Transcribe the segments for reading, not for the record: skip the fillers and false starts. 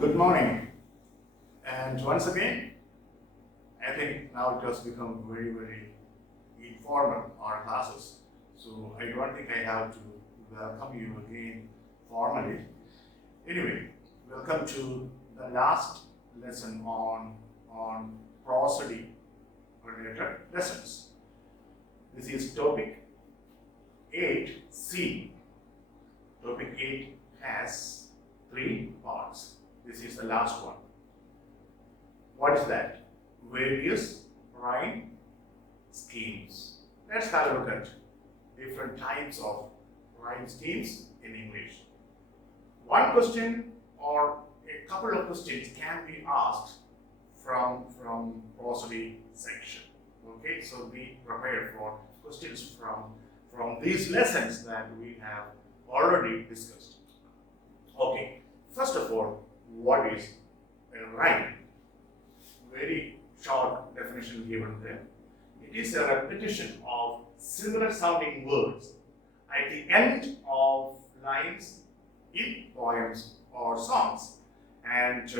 Good morning. And once again, I think now it has become very informal, our classes. So I don't think I have to welcome you again formally. Anyway, welcome to the last lesson on prosody related lessons. This is topic 8C. Topic 8 has 3 parts. This is the last one. What is that? Various rhyme schemes. Let's have a look at different types of rhyme schemes in English. One question or a couple of questions can be asked from prosody section. Okay, so be prepared for questions from these lessons that we have already discussed. Okay, first of all, what is a rhyme? Very short definition given there. It is a repetition of similar sounding words at the end of lines in poems or songs, and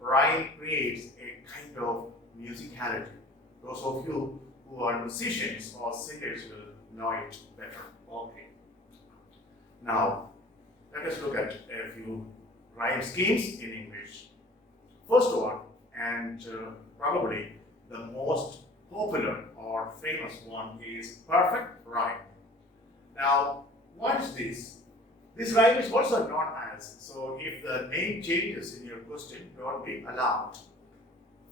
rhyme creates a kind of musicality. Those of you who are musicians or singers will know it better. Okay. Now, let us look at a few rhyme schemes in English. First one, and probably the most popular or famous one, is perfect rhyme. Now, what is this? This rhyme is also known as, so if the name changes in your question, don't be alarmed.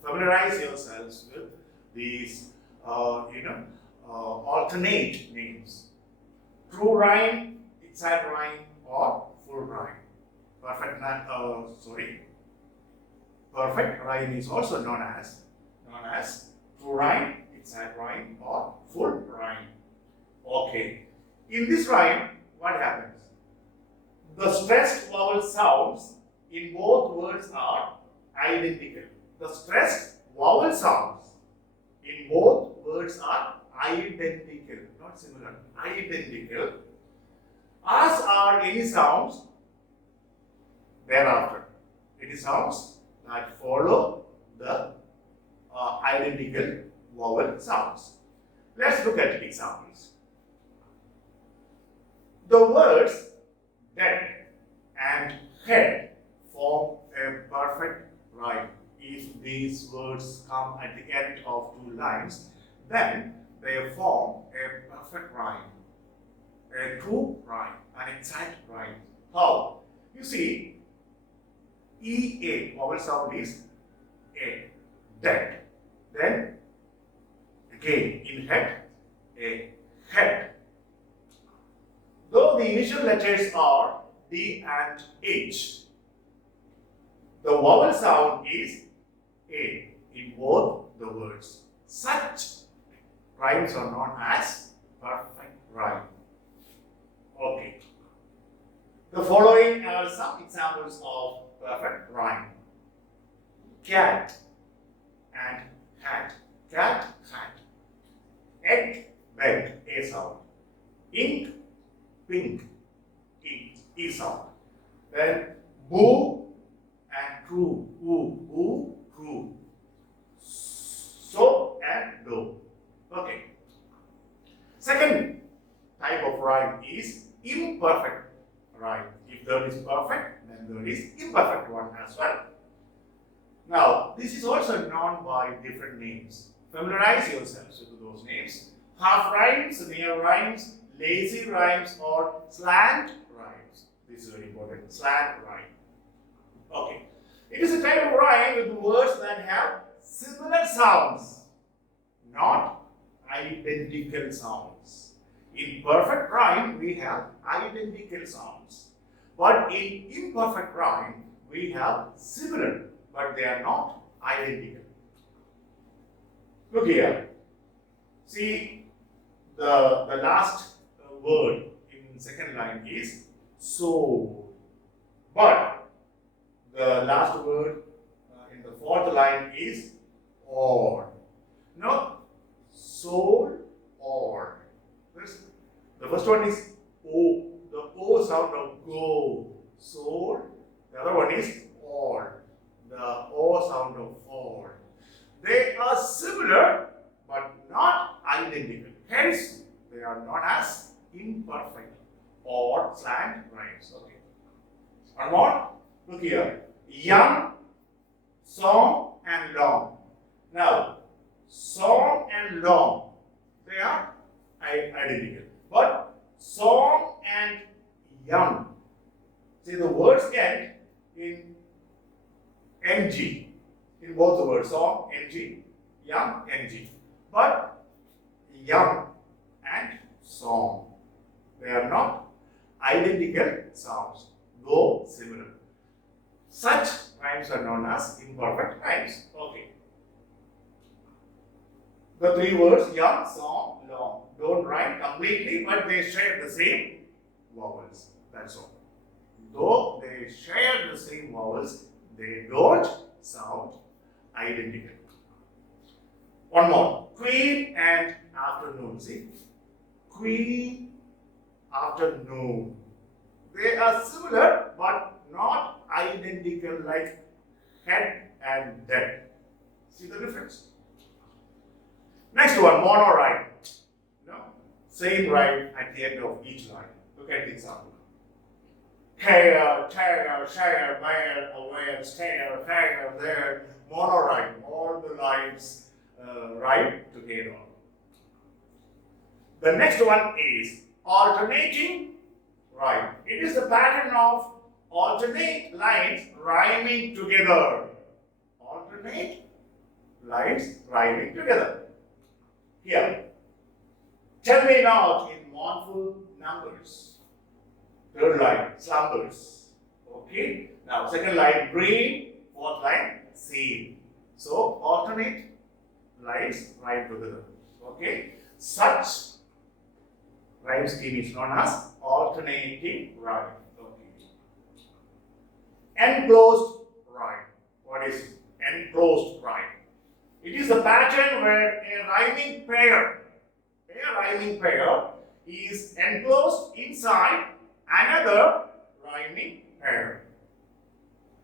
Familiarize yourselves with these, alternate names. True rhyme, exact rhyme, or full rhyme. Perfect rhyme is also known as true rhyme, exact rhyme, or full rhyme. Okay. In this rhyme, what happens? The stressed vowel sounds in both words are identical. The stressed vowel sounds in both words are identical, not similar, identical, as are any sounds thereafter. Any sounds that follow the identical vowel sounds. Let's look at examples. The words dead and head form a perfect rhyme. If these words come at the end of 2 lines, then they form a perfect rhyme, a true rhyme, an exact rhyme. How? You see, EA, vowel sound is A, dead. Then, again, in head, A, head. Though the initial letters are D and H, the vowel sound is A in both the words. Such rhymes are known as perfect rhyme. Okay. The following are some examples of perfect rhyme. Cat and hat. Cat, hat. Egg, beg, A sound. Ink, pink, ink, E sound. Then boo and true, boo, true. So and do. Okay. Second type of rhyme is imperfect rhyme. If there is perfect, then there is imperfect one as well. Now, this is also known by different names. Familiarize yourselves with those names. Half rhymes, near rhymes, lazy rhymes, or slant rhymes. This is very important. Slant rhyme. Okay. It is a type of rhyme with words that have similar sounds, not identical sounds. In perfect rhyme, we have identical sounds. But in imperfect rhyme, we have similar, but they are not identical. Look here. See, the last word in second line is soul. But the last word in the fourth line is or. No, soul or. The first one is O, the O sound of go, soul. The other one is fall. The O sound of fall. They are similar but not identical. Hence, they are known as imperfect or slant rhymes. Okay. One more. Look here. Young, song, and long. Now, song and long, they are identical. But song and young, see the words end in ng. In both the words, song, ng, young, ng. But young and song, they are not identical sounds, though similar. Such rhymes are known as imperfect rhymes. Okay. The three words young, song, long don't rhyme completely, but they share the same vowels. That's all. Though they share the same vowels, they don't sound identical. One more. Queen and afternoon. See? Queen, afternoon. They are similar but not identical like head and dead. See the difference? Next one, mono rhyme. No, same rhyme at the end of each line. Look at the example. Here, there, share, where, aware, stare, here, there. Mono rhyme. All the lines rhyme together. The next one is alternating rhyme. It is the pattern of alternate lines rhyming together. Alternate lines rhyming together. Here, tell me not in mournful numbers. Third line, slumbers. Okay. Now, second line, green. Fourth line, same. So, alternate lines rhyme together. Okay. Such rhyme scheme is known as alternating rhyme. Okay. Enclosed rhyme. What is enclosed rhyme? It is a pattern where a rhyming pair is enclosed inside another rhyming pair.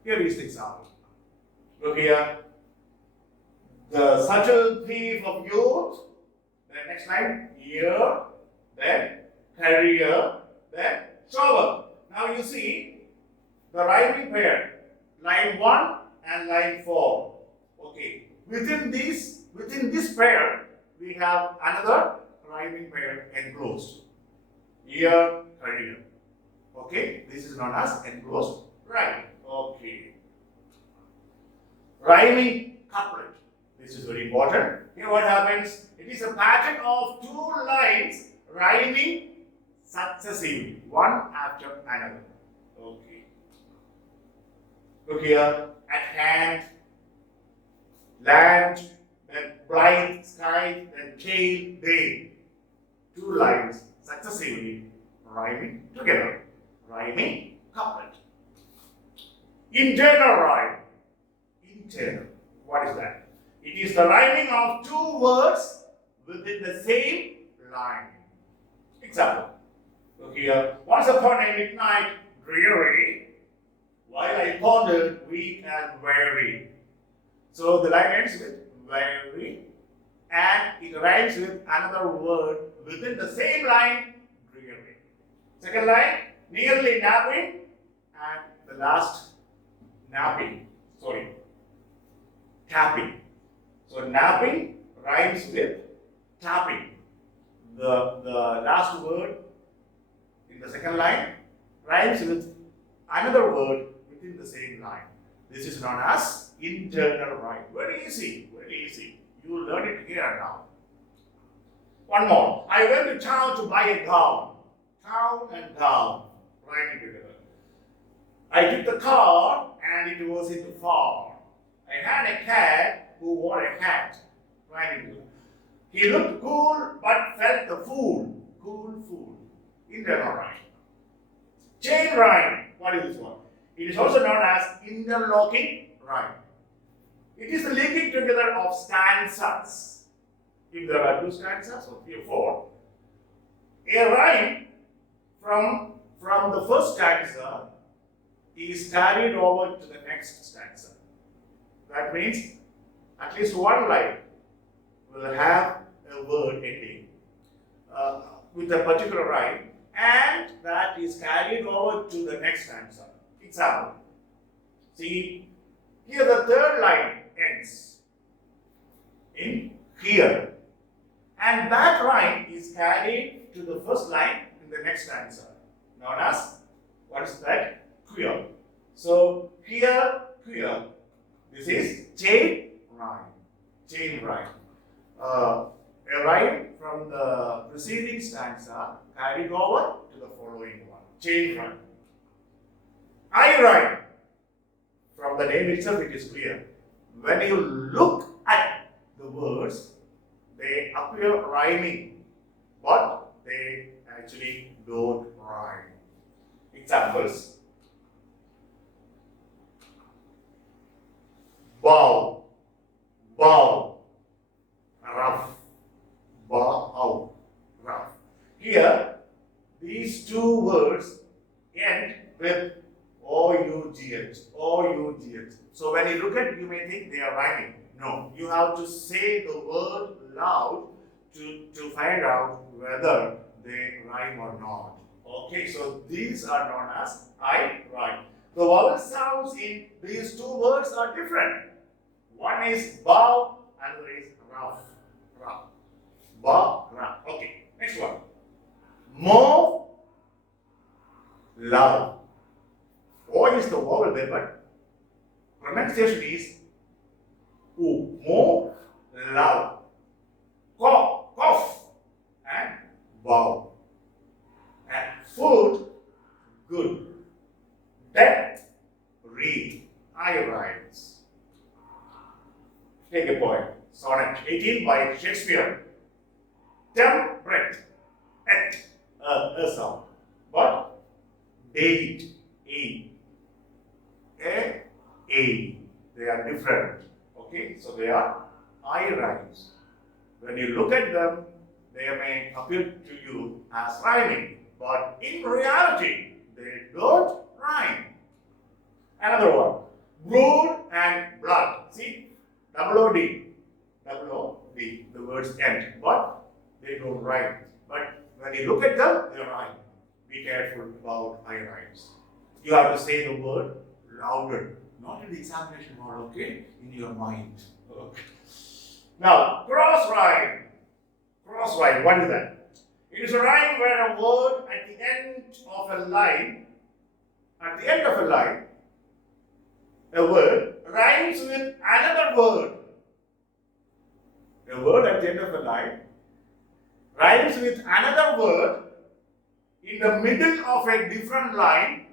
Here is the example. Look here. The subtle thief of youth. Then next line, ear. Then career. Then shower. Now you see the rhyming pair. Line 1 and line 4. Okay. Within this pair, we have another rhyming pair enclosed. Ear, career. Okay, this is known as enclosed rhyme. Okay. Rhyming couplet. This is very important. Here what happens? It is a pattern of two lines rhyming successively, one after another. Okay. Look here. At hand, land, then bright sky, then tail, day. Two lines successively rhyming together. Rhyming couplet. Internal rhyme. Internal. What is that? It is the rhyming of two words within the same line. Example. Look here. Once upon a midnight dreary, while I pondered, weak and weary. So the line ends with weary and it rhymes with another word within the same line, dreary. Second line, nearly napping, and the last, napping. Tapping. So napping rhymes with tapping. The last word in the second line rhymes with another word within the same line. This is known as internal rhyme. Very easy, very easy. You will learn it here now. One more. I went to town to buy a gown. Town and gown rhyming together. I took the car and it was in the farm. I had a cat who wore a hat. Rhyming together. He looked cool but felt the fool. Cool fool. Internal rhyme. Chain rhyme. What is this one? It is also known as interlocking rhyme. It is the linking together of stanzas. If there are two stanzas or three or four, a rhyme from the first stanza is carried over to the next stanza. That means at least one line will have a word ending with a particular rhyme, and that is carried over to the next stanza. Example. See, here the third line ends in here, and that rhyme is carried to the first line in the next stanza, known as, what is that? Queer. So here, queer. This is chain rhyme. Chain rhyme. A rhyme from the preceding stanza carried over to the following one. Chain rhyme. I rhyme. From the name itself, it is clear. When you look at the words, they appear rhyming, but they actually don't rhyme. Examples. Bow, bow, rough, bow, rough. Here, these two words end with O-U-G-H, O-U-G-H. So when you look at it, you may think they are rhyming. No, you have to say the word loud to find out whether they rhyme or not. Okay, so these are known as I rhyme. The vowel sounds in these two words are different. One is bow, another is rough. Rough. Bow, rough. Okay, next one. More, loud. O is the vowel there, but pronunciation is oo. More, loud. Cough, cough, and bow. And food, good. Death, read. I rhymes. Take a poem. Sonnet 18 by Shakespeare. Temperate, et, a sound. But date, a, a. They are different. Okay, so they are I rhymes. When you look at them, they may appear to you as rhyming, but in reality, they don't rhyme. Another one, brood and blood. See, double-O-D, double-O-D, the words end, but they don't rhyme. But when you look at them, they rhyme. Be careful about I rhymes. You have to say the word louder, not in the examination hall, okay? In your mind. Okay. Now, cross rhyme. Cross rhyme, what is that? It is a rhyme where a word at the end of a line, a word rhymes with another word. A word at the end of a line rhymes with another word in the middle of a different line,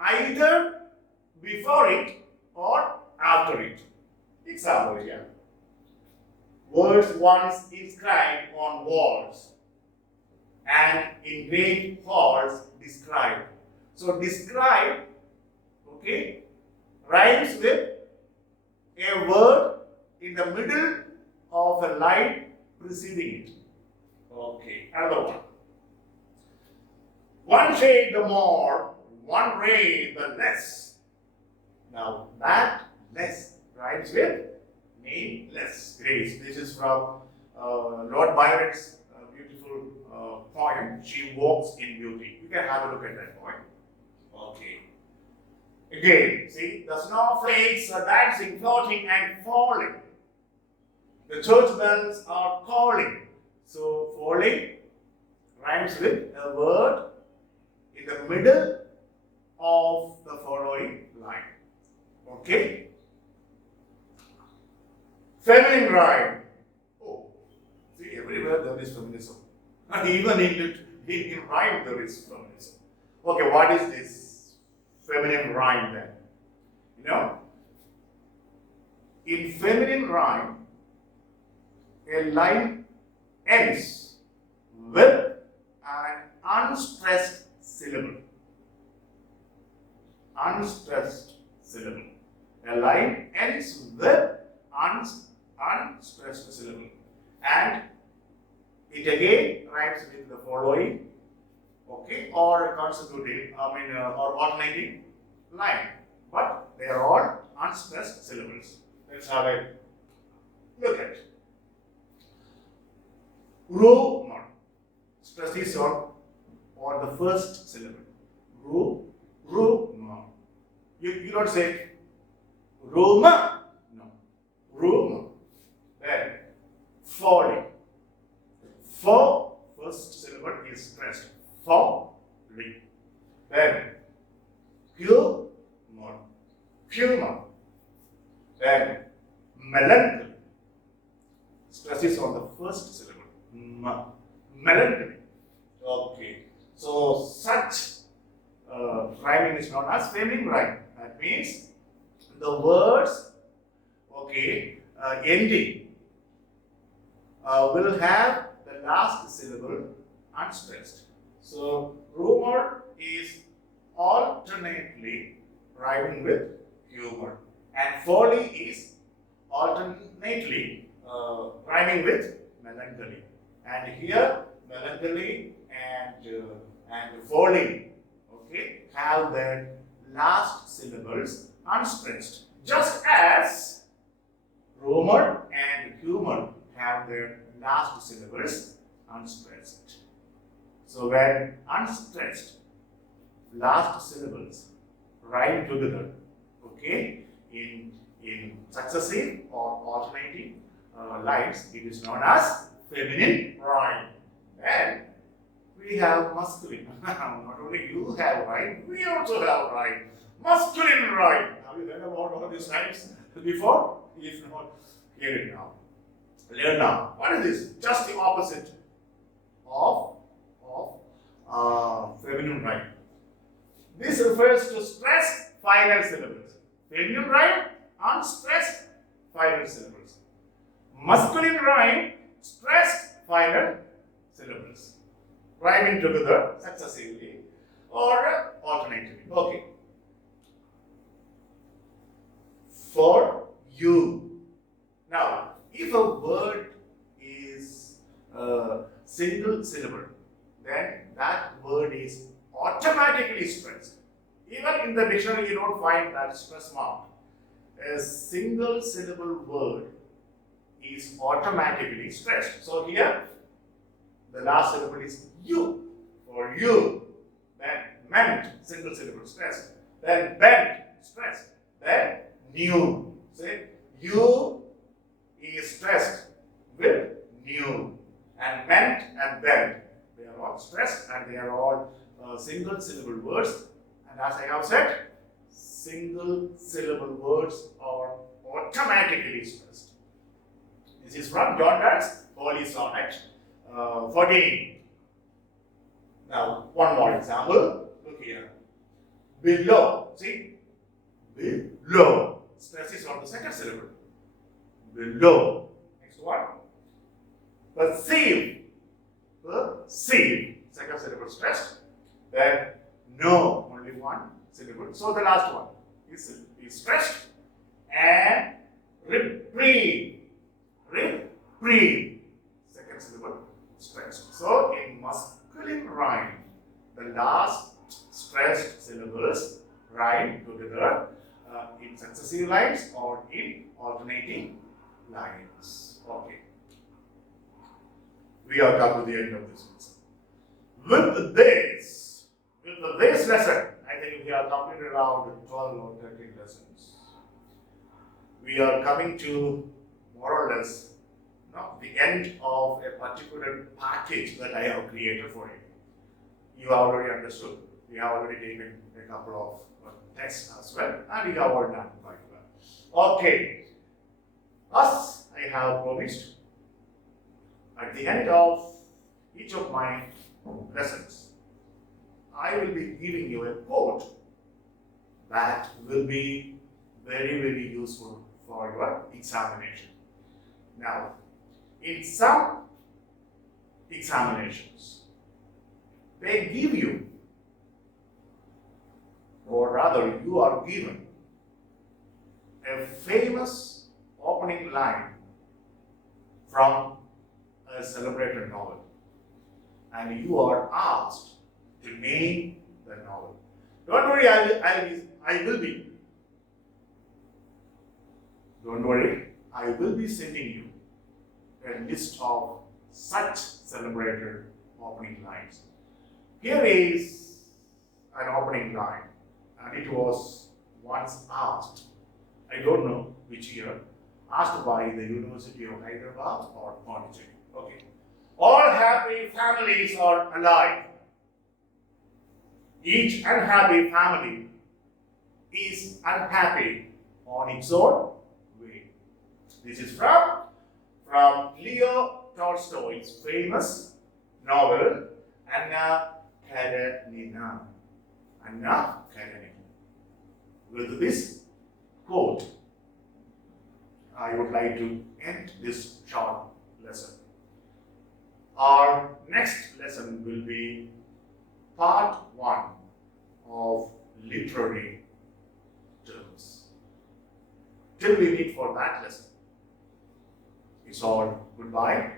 either before it or after it. Example here. Words once inscribed on walls and in great halls described. So describe, okay, rhymes with a word in the middle of a line preceding it. Okay, another one. One shade the more, one ray the less. Now that less rhymes with nameless grace. This is from Lord Byron's beautiful poem, She Walks in Beauty. You can have a look at that poem. Okay. Again, see, the snowflakes are dancing, floating and falling. The church bells are calling. So, falling rhymes with a word in the middle of the following line. Okay? Feminine rhyme. Oh, see, everywhere there is feminism. And even in rhyme there is feminism. Okay, what is this feminine rhyme then? You know, in feminine rhyme, a line ends with an unstressed syllable. Unstressed syllable. A line ends with unstressed syllable. And it again rhymes with the following, okay, or consecutive, or alternating line, but they are all unstressed syllables. Let's have a look at rumor. Stress is on the first syllable. Rumor. You don't say rumor. No. Rumor. Then falling. For first syllable is stressed. Falling. Then humor. Humor. Then melancholy. Stress is on the first syllable. Melancholy. Okay. So such rhyming is known as feminine rhyme. That means the words, ending will have the last syllable unstressed. So rumor is alternately rhyming with humor, and folly is alternately rhyming with melancholy. And here melancholy and folly have their last syllables unstressed, just as rumor and humor have their last syllables unstressed. So when unstressed last syllables rhyme together, in successive or alternating lines, it is known as feminine rhyme. And we have masculine. Not only you have rhyme, we also have rhyme. Masculine rhyme. Have you heard about all these rhymes before? If not, hear it now. Learn now. What is this? Just the opposite of feminine rhyme. This refers to stressed final syllables. Feminine rhyme, unstressed final syllables. Masculine rhyme, stressed final syllables. Rhyming together successively or alternatively. Okay. For you. Now, if a word is a single syllable, then that word is automatically stressed. Even in the dictionary, you don't find that stress mark. A single syllable word is automatically stressed. So here, the last syllable is you. For you. Then meant, single syllable stressed. Then bent, stressed. Then new. Say, you is stressed with new. And meant and bent, they are all stressed and they are all single syllable words. And as I have said, single syllable words are automatically stressed. This is from John Donne's Holy Sonnet 14. Now, one more example. Look here. Below. See? Below. Stress is on the second syllable. Below. Next one. Perceive. Perceive. Second syllable stressed. Then no. Only one syllable. So the last one is stressed. And reprieve. Reprieve. Second syllable stressed. So in masculine rhyme, the last stressed syllables rhyme together in successive lines or in alternating lines. Okay. We are come to the end of this lesson. With this lesson, I think we have completed around 12 or 13 lessons. We are coming to more or less the end of a particular package that I have created for you. You have already understood. We have already taken a couple of tests as well, and you have all done quite well. Okay. As I have promised, at the end of each of my lessons, I will be giving you a quote that will be very, very useful for your examination. Now, in some examinations, they give you, or rather you are given, a famous opening line from a celebrated novel, and you are asked to name the novel. Don't worry, I will be. Don't worry, I will be sending you a list of such celebrated opening lines. Here is an opening line, and it was once asked, I don't know which year, asked by the University of Hyderabad or Pondicherry. Okay. All happy families are alike. Each unhappy family is unhappy on its own way. This is from Leo Tolstoy's famous novel Anna Karenina. Anna Karenina. With this quote, I would like to end this short lesson. Our next lesson will be part 1 of literary terms. Till we meet for that lesson, it's all goodbye.